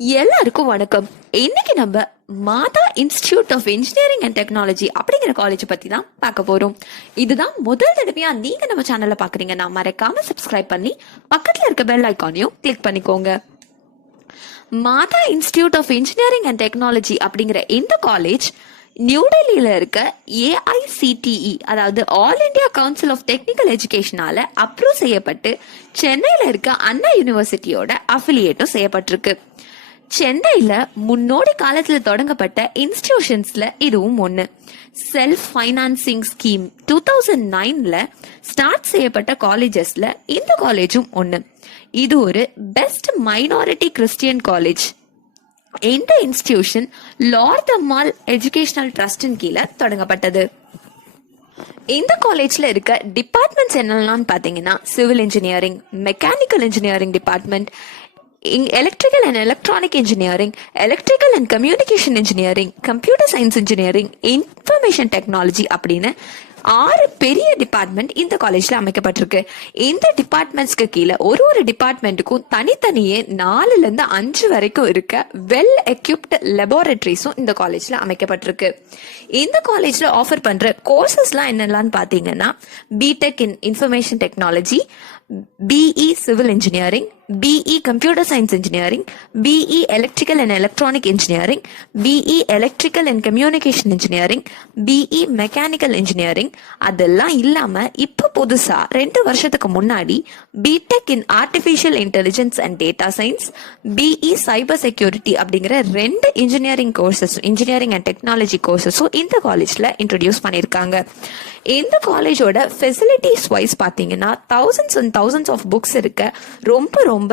எல்லாருக்கும் வணக்கம். இன்னைக்கு நம்ம Matha institute of engineering and technology அப்படிங்கிற காலேஜ் பத்தி தான் பார்க்க போறோம். இதுதான் முதல் தடவையா நீங்க நம்ம சேனல்ல பாக்குறீங்கன்னா மறக்காம சப்ஸ்கிரைப் பண்ணி பக்கத்துல இருக்க பெல் ஐக்கானையும் கிளிக் பண்ணிக்கோங்க. Matha institute of engineering and technology அப்படிங்கிற இந்த காலேஜ் நியூ டெல்லியில இருக்க AICTE அதாவது all India council of technical எஜுகேஷனால அப்ரூவ் செய்யப்பட்டு சென்னையில இருக்க அண்ணா யூனிவர்சிட்டியோட அஃபிலியேட்டும் செய்யப்பட்டிருக்கு. சென்னையில முன்னோடி காலத்துல தொடங்கப்பட்ட இன்ஸ்டிடியூஷன்ஸ்ல இதுவும் ஒண்ணு. செல்ஃப் ஃபைனான்சிங் ஸ்கீம் 2009ல ஸ்டார்ட் செய்யப்பட்ட காலேஜஸ்ல இந்த காலேஜும் ஒண்ணு. இது ஒரு பெஸ்ட் மைனாரிட்டி கிறிஸ்டியன் காலேஜ். இந்த இன்ஸ்டிடியூஷன் லார்ட் அம்மாள் எஜுகேஷனல் ட்ரஸ்டின் கீழே தொடங்கப்பட்டது. இந்த காலேஜ்ல இருக்க டிபார்ட்மெண்ட்ஸ் என்னெல்லாம் பாத்தீங்கன்னா civil engineering, mechanical engineering department, electrical and electronic engineering, electrical and communication engineering, computer science engineering, information technology அப்படின்னு 6 பெரிய டிபார்ட்மெண்ட் இந்த காலேஜ்ல அமைக்கப்பட்டிருக்கு. இந்த டிபார்ட்மெண்ட்ஸ்க்கு கீழே ஒரு டிபார்ட்மெண்ட்டுக்கும் தனித்தனியே 4ல இருந்து 5 வரைக்கும் இருக்க வெல் எக்யூப்ட் லெபார்டரிஸும் இந்த காலேஜ்ல அமைக்கப்பட்டிருக்கு. இந்த காலேஜ்ல ஆஃபர் பண்ற கோர்சஸ்லாம் என்னெல்லாம் பாத்தீங்கன்னா B Tech in information technology, BE Civil Engineering, BE Computer Science Engineering, BE Electrical and Electronic Engineering, BE Electrical and Communication Engineering, BE Mechanical Engineering. அதெல்லாம் இல்லாம இப்ப புதுசா 2 வருஷத்துக்கு முன்னாடி BTech in Artificial Intelligence and Data Science, BE Cyber Security அப்படிங்கிற 2 engineering courses, engineering and technology கோர்சஸும் இந்த காலேஜ்ல இன்ட்ரோடியூஸ் பண்ணிருக்காங்க. இந்த காலேஜோட ஃபெசிலிட்டிஸ் வைஸ் பாத்தீங்கன்னா thousands ஆஃப் புக்ஸ் இருக்க ரொம்ப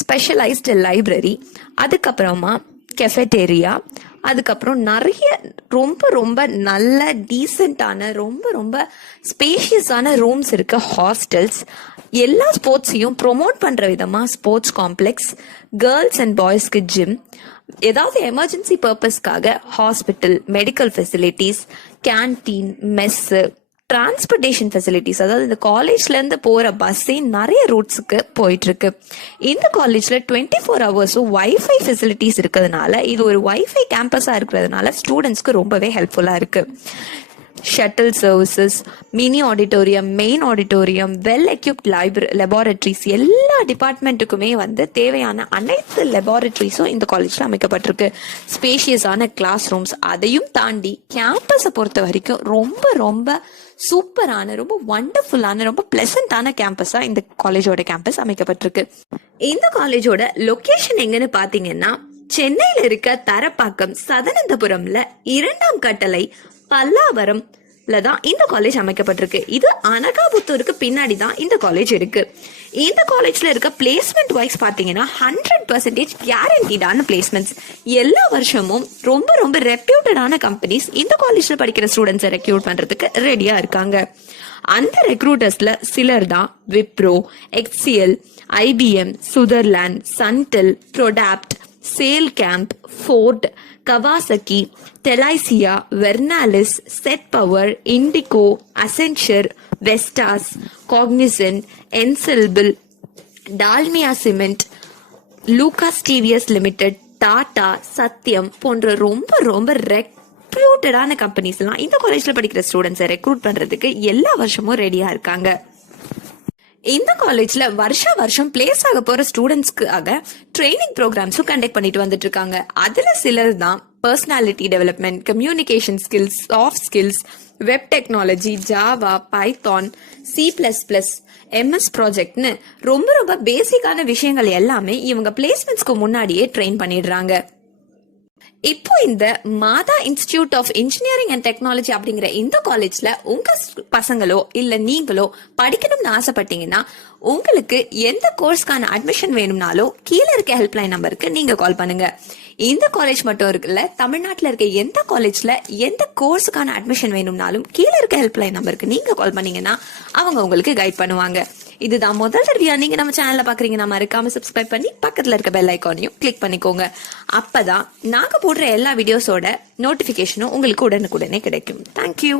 ஸ்பெஷலைஸ்டு லைப்ரரி, அதுக்கப்புறமா கெஃபெட்டேரியா, அதுக்கப்புறம் நிறைய ரொம்ப நல்ல டீசென்டான ரொம்ப ஸ்பேஷியஸான ரூம்ஸ் இருக்க ஹாஸ்டல்ஸ், எல்லா ஸ்போர்ட்ஸையும் ப்ரொமோட் பண்ற விதமா ஸ்போர்ட்ஸ் காம்ப்ளெக்ஸ், கேர்ள்ஸ் அண்ட் பாய்ஸ்க்கு ஜிம், ஏதாவது எமர்ஜென்சி பர்பஸ்க்காக hospital, medical facilities, canteen, mess, transportation facilities, அதாவது இந்த காலேஜ்ல இருந்து போற பஸ்ஸே நிறைய ரூட்ஸுக்கு போயிட்டு இருக்கு. இந்த காலேஜ்ல 24 ஹவர்ஸும் வைஃபை ஃபெசிலிட்டிஸ் இருக்கிறதுனால இது ஒரு வைஃபை கேம்பஸா இருக்கிறதுனால ஸ்டூடெண்ட்ஸ்க்கு ரொம்பவே ஹெல்ப்ஃபுல்லா இருக்கு. Shuttle services, mini auditorium, main auditorium, well equipped laboratories, எல்லா டிபார்ட்மெண்ட்டுக்குமே தேவையான அனைத்து லெபார்டரிஸும் இந்த காலேஜ்ல அமைக்கப்பட்டிருக்கு. ஸ்பேஷியஸான கிளாஸ் ரூம்ஸ், அதையும் தாண்டி கேம்பஸை பொறுத்த வரைக்கும் ரொம்ப சூப்பரான, ரொம்ப வண்டர்ஃபுல்லான, ரொம்ப பிளசண்டான கேம்பஸா இந்த காலேஜோட கேம்பஸ் அமைக்கப்பட்டிருக்கு. இந்த காலேஜோட லொகேஷன் எங்கன்னு பாத்தீங்கன்னா சென்னையில இருக்க தரப்பாக்கம் சதனந்தபுரம்ல 2ஆம் கட்டளை பல்லாவரம்ல தான் இந்த காலேஜ் அமைக்கப்பட்டிருக்கு. இது அனகாபுத்தூருக்கு பின்னாடி தான் இந்த காலேஜ் இருக்கு. இந்த காலேஜ்ல இருக்க பிளேஸ்மெண்ட் வைஸ் பாத்தீங்கன்னா 100% கேரண்டீடான பிளேஸ்மெண்ட்ஸ். எல்லா வருஷமும் ரொம்ப ரெப்யூட்டடான கம்பெனிஸ் இந்த காலேஜ்ல படிக்கிற ஸ்டூடெண்ட்ஸை ரெக்ரூட் பண்றதுக்கு ரெடியா இருக்காங்க. அந்த ரெக்ரூட்டர்ஸ்ல சிலர் தான் விப்ரோ, HCL, IBM, சுதர்லாண்ட், சன்டெல், ப்ரோடாப்ட், சேல் கேம்ப், ஃபோர்ட், கவாசகி, டெலைசியா, வெர்னாலிஸ், செட் பவர், இண்டிகோ, அசென்ச்சர், வெஸ்டாஸ், காக்னிசன்ட், என்செல்பிள், Dalmia cement, Lucas TVS limited, Tata, Satyam போன்ற ரொம்ப ரெப்யூட்டடான கம்பெனிஸ் எல்லாம் இந்த காலேஜ்ல படிக்கிற ஸ்டூடெண்ட்ஸை ரெக்ரூட் பண்றதுக்கு எல்லா வருஷமும் ரெடியா இருக்காங்க. இந்த காலேஜ்ல வருஷம் பிளேஸ் ஆக போற ஸ்டூடெண்ட்ஸ்க்காக ட்ரைனிங் ப்ரோக்ராம்ஸும் கண்டக்ட் பண்ணிட்டு வந்துட்டு இருக்காங்க. அதுல சிலர் தான் personality development, communication skills, soft skills, web technology, Java, Python, C++, MS ப்ராஜெக்ட்னு ரொம்ப பேசிக்கான விஷயங்கள் எல்லாமே இவங்க பிளேஸ்மெண்ட்ஸ்க்கு முன்னாடியே ட்ரெயின் பண்ணிடுறாங்க. இப்போ இந்த Matha institute of engineering and technology அப்படிங்கிற இந்த காலேஜ்ல உங்க பசங்களோ இல்ல நீங்களோ படிக்கணும்னு ஆசைப்பட்டீங்கன்னா உங்களுக்கு எந்த கோர்ஸ்க்கான அட்மிஷன் வேணும்னாலோ கீழே இருக்க ஹெல்ப்லைன் நம்பருக்கு நீங்க கால் பண்ணுங்க. இந்த காலேஜ் மட்டும் இருக்குல்ல, தமிழ்நாட்டில் இருக்க எந்த காலேஜ்ல எந்த கோர்ஸுக்கான அட்மிஷன் வேணும்னாலும் கீழே இருக்க ஹெல்ப்லைன் நம்பருக்கு நீங்க கால் பண்ணீங்கன்னா அவங்க உங்களுக்கு கைட் பண்ணுவாங்க. இதுதான் முதல் தடவையா நீங்க நம்ம சேனல்ல பாக்குறீங்கன்னா மறக்காம சப்ஸ்கிரைப் பண்ணி பக்கத்துல இருக்க பெல் ஐக்கானையும் கிளிக் பண்ணிக்கோங்க. அப்பதான் நாங்க போடுற எல்லா வீடியோஸோட நோட்டிபிகேஷனும் உங்களுக்கு உடனுக்குடனே கிடைக்கும். தேங்க்யூ.